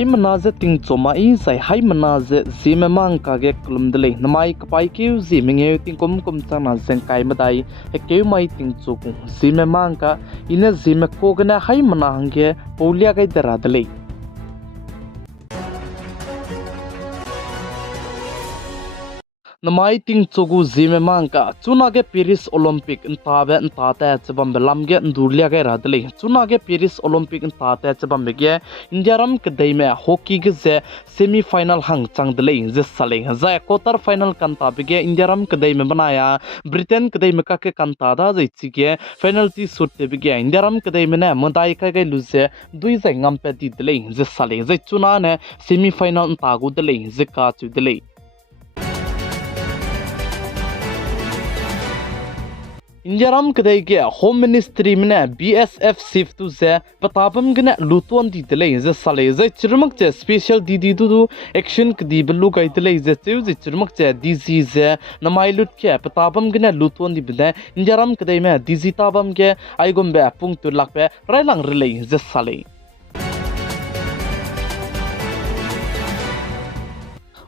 Hai manaze ting choma I sai hai manaze Zeme mang ka ge klum dele namai kapai keu Zeme nge ting kom chana zeng kai madai he keu mai ting choku Zeme mang ka ina Zeme ko gna hai mana hange polia gai dara dele namai ting chogu Zeme mang ka chuna ge Paris Olympic ntabe ntate chabam belam ge ndurlia ge radle chuna ge Paris Olympic ntate chabam ge India ram ke dai me hockey ge ze semi final hang chang dele je sale za quarter final kan ta be ge India ram ke dai me banaya Britain ke dai me ka ke kan ta da je chi ge penalty shoot te be ge India ram ke dai me na madai ka ge lu ze dui ze ngam pe di dele je sale je chuna ne semi final ta gu dele je ka chu dele India ram kadai ke home ministry mena BSF shift to ze patapam gna luton di dele ze sale ze chirmak che special di du action kdi belu kai dele ze chu ze chirmak che dc ze namai lut ke patapam gna luton di bda India ram kadai me dc tabam ke aigom be pung tu lakpe railang relay ze sale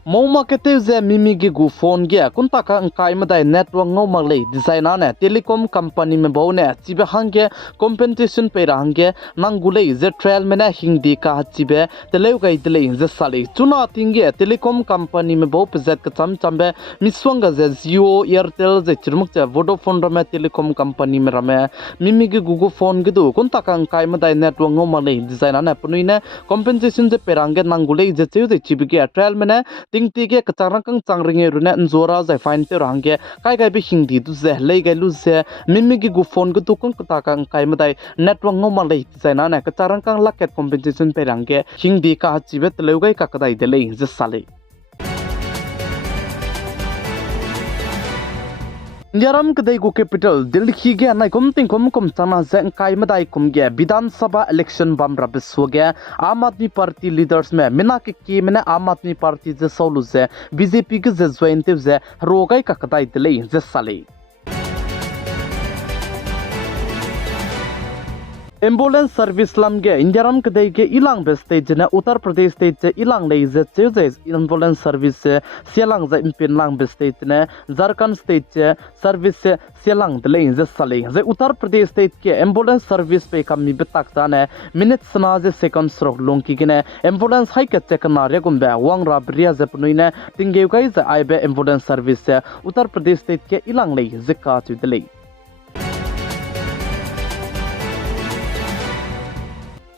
Moma kete ze mimi gi gu phone ge kunta ka kai madai network ngoma le designer ne telecom company me bone chibe hange compensation pe range nangule ze trail mena hindi ka chibe teleu gai dele ze sale chuna tinge telecom company me bo pzet ka chambe miswanga ze Jio Airtel ze chirmuk che Vodafone rame telecom company me rame mimi gi gu phone gi du kunta ka kai madai network ngoma le designer ne punuine compensation ze pe range nangule ze cheu ze chibe ge trail mena ting ti ge kachang kang changringe rune nzora zai fine te range kai kai be hindi du ze lei gai lu ze mimi gi gu phone gu tu kong ta kang kai madai network ngoma lei zaina na kachang kang laket compensation pe range hindi ka chibe telu gai ka kadai de lei ze sale Indiaram kadai gu capital Delhi ge anai kom chana zeng kai madai kum ge Vidhan Sabha election bam rabiswa ge Aam Aadmi Party leaders me mina ke ki mena Aam Aadmi Party je solu ze BJP ge je join te ze rogai ka kadai dele je sale Ambulance service lam ge Indiaram kadai ge ilang be state na Uttar Pradesh state je ilang lei je che ambulance service sialang za impin lang be state na Jharkhand state je service sialang de lei je sale je Uttar Pradesh state ke ambulance service pe kam mi betak ta ne minutes na je seconds rok long ki ge ne ambulance hai ka check na re gum be wang ra bria je pnui ne tingeu kai je ai be ambulance service Uttar Pradesh state ke ilang lei je ka chu de lei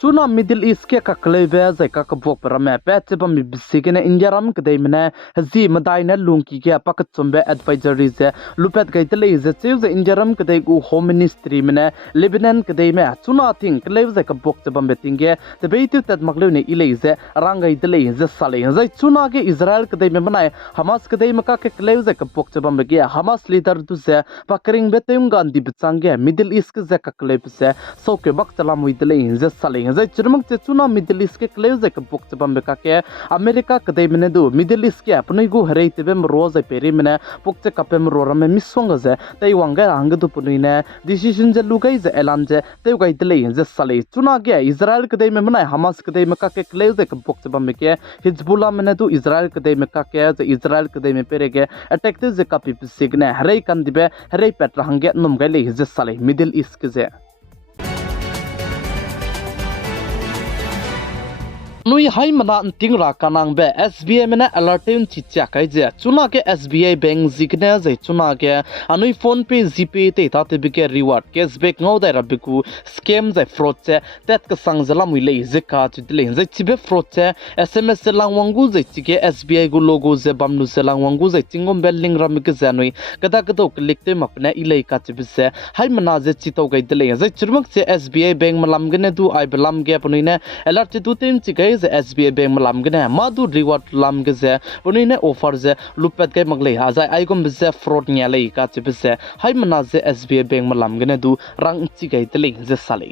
Chuna Middle East ke kaklebe zai ka kabok parame pet ba mi bisigene India ram kadai mena hazi madai na lungki ke pakat chombe advisory ze lupet gai tele ze cheu ze India ram kadai gu home ministry mena Lebanon kadai me chuna thing klebe zai kabok te bam beting ge te beitu tat makle ne ile ze rangai tele ze sale zai chuna ke Israel kadai me banai Hamas kadai maka ke klebe zai kabok te bam ge Hamas leader du ze pakring beteung gandi bichange Middle East ke ze kaklebe ze so ke bak chalam wi tele ze sale zai chirmuk che chuna Middle East ke kleu zai kabok che bambe ka ke America kadai mene du Middle East ke apnai gu harei tebe mro zai peri mene pok che kapem ro rame miswanga ze tai wanga hang du punui ne decision je lugai ze elan je teu gai dele je sale chuna ge Israel kadai me mena Hamas kadai me ka ke kleu zai kabok che bambe ke Hezbollah mene du Israel kadai me ka ke ze Israel kadai me pere ge attack te ze kapi signe harei kan dibe harei petra hange num gai le je sale Middle East ke ze Nui hai mana ting ra kanang be SBI mena alerteun chicha kai je chuna ke SBI bank zikne je chuna ke anui phone pay GPay te ta te bike reward cashback ngau dai rabiku scam je fraud che tet ka sang jala mui le je ka chu le je chibe fraud che SMS se langwangu je chike SBI gu logo je bamnu se langwangu je chingom belling ram ke janui kada kada click te mapne ilei ka chibe se hai mana je chito gai de le je chirmak che SBI bank malam gene du ai belam ge punuine alert tu tem chigai ze SBI bank malam gene madu reward lam ge ze punuine offer ze lupet kai magle azai aigom ze fraud nya lei ka chibe se hai mana ze SBI bank malam gene du rang chigai de le je sale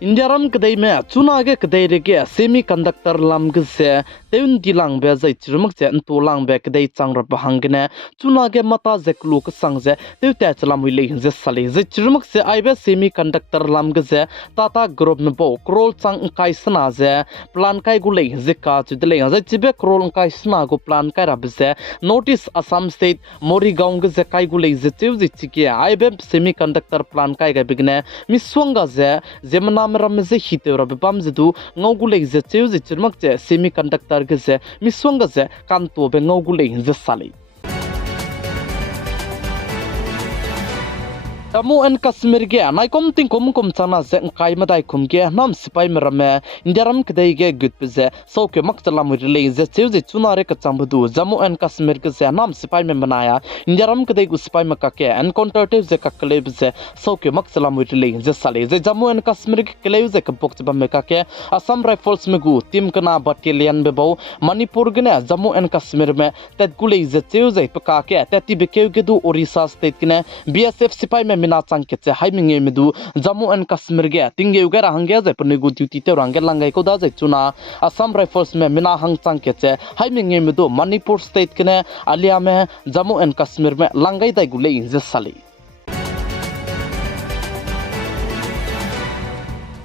Indiaram kadai me chuna ge kadai rege semiconductor lam ge se teun dilang be zai chirmak che ntu lang be kadai changra bahangne chuna ge mata ze klu ka sangje teu ta chalam wi le je sale ze chirmak se aibe semiconductor lam ge ze tata group me bo krol chang kai sana ze plan kai gu le je ka chu de le ze chibe krol kai sana go plan kai rab ze notice Assam state Morigaon ge ze kai gu le je cheu ji chike aibe semiconductor plan kai ga bigne miswanga ze zemna ramze hite ra bam zedu ngogule ze cheu ze chirmak che semiconductor ge ze miswanga ze kanto be ngogule ze sali Jammu and Kashmir ge naikom ting kom chana ze kai madai khum ge nam sipai merame indiaram kdai ge gut ze so ke makchalam rile ze cheu ze chuna re ka chambudu Jammu and Kashmir ge ze nam sipai me banaya indiaram kdai gu sipai ma ka ke encounter ze ka kleb ze so ke makchalam rile ze sale ze Jammu and Kashmir ge kleb ze ka bok chba me ka ke Assam Rifles me gu team kana battalion be bo Manipur ge na Jammu and Kashmir me tet gule ze cheu ze pa ka ke tati be ke ge du Orissa state ge na BSF sipai me mina chang ke che hai minge medu Jammu and Kashmir ge tinge ugara hangge je pne gu duty te range langai ko da je chuna Assam Rifles me mina hang chang ke che hai minge medu Manipur state ke ne alia me Jammu and Kashmir me langai dai gu le je sali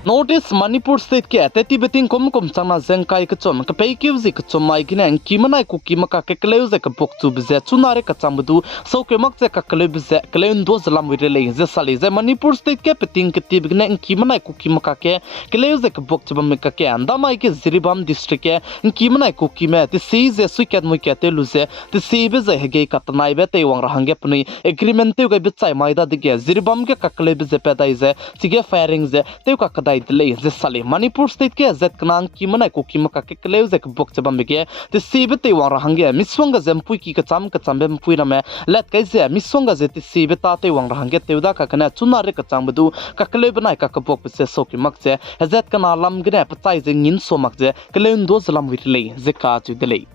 Notice Manipur state ke teti beting kom chana zengkai ka chom ka pei kiu zi ka chom mai gine kimanai ku kimaka ke kleu ze ka bok chu bze chunare ka chambu so ke mak che ka kleu bze kleun do zalam wi le ze sali ze Manipur state ke peting ke tib gine kimanai ku kimaka ke kleu ze ka bok chu bam ka ke anda mai ke jiribam district ke kimanai ku kime te si ze suikat mu ke te lu ze te si be ze hege ka tanai be te wang rahang ge pni agreement te ga be chai mai da de ge jiribam ke ka kleu bze pe dai ze chige firing ze te ka Delay ze sale Manipur state ke zet kanang kimana ko kimaka ke kleu ze bok chabam ge te sibe te wang rahang miswanga zempui ki ka chambe mpui na me let kai ze miswanga ze te sibe ta te wang rahang ge teuda ka kana chuna re ka chambdu ka kleu banai ka bok se so ki mak che zet kana lam gre patai ze ngin so mak je kleun do zalam wi le ze ka chu delay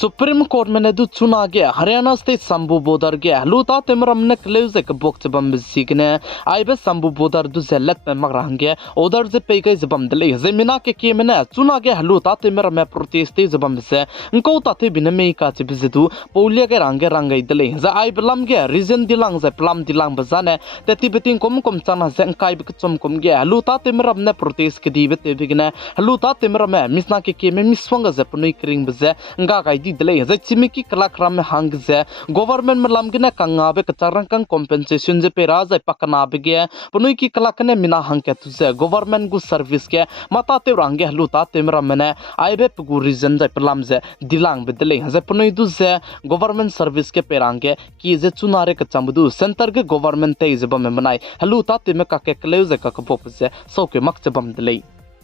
Supreme Court में ने दु चुना गया Haryana state संबू bother गया लुता तेमरम ने क्लेउजे के बोक चबम बिसिकने आइबे संबू bother दु जेलत में मगरहंग गया ओदर जे पे गई जबम दले जमीना के में ने चुना गया लुता तेमरम में प्रोटेस्ट जबम से इनको ताते बिन में का चे बिजदु पोलिया के रंगे दले ज आइब लम गया रीजन दिलांग जे प्लम दिलांग बजाने तेति बेतिंग कोम चना जे काइ बक चम कोम गया लुता तेमरम ने प्रोटेस्ट के दिबे ते बिगने लुता तेमरम में मिसना के में मिसवंग जे पनुई क्रिंग बजे nga kai delay ze chimiki kalakram me hang ze government melam gina kanga be kacharang kang compensation je pera ze pakana be ge punui ki kalakne mina hang ke tu ze government gu service ke mata te range hluta temra mene aibe gu reason ze pelam ze dilang be delay ze punui du ze government service ke perange ki ze chunare ka chambu center ge government te ze bam manai hluta te me ka ke kleu ze ka pop ze so ke mak che bam delay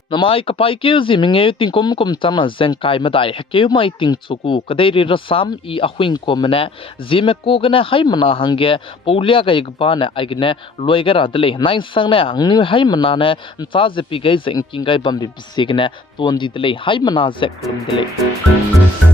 Namai kapai keu zi minge ting kom chana zeng kai madai hakeu mai ting chuku kadai ri rasam I ahuing ko mena Zeme ko gane hai mana hange paulia ga igba ne aigne loigara dele nine sang ne angni hai mana ne cha ze pi gai zeng king gai bam bi bisigne tondi dele hai mana ze klum dele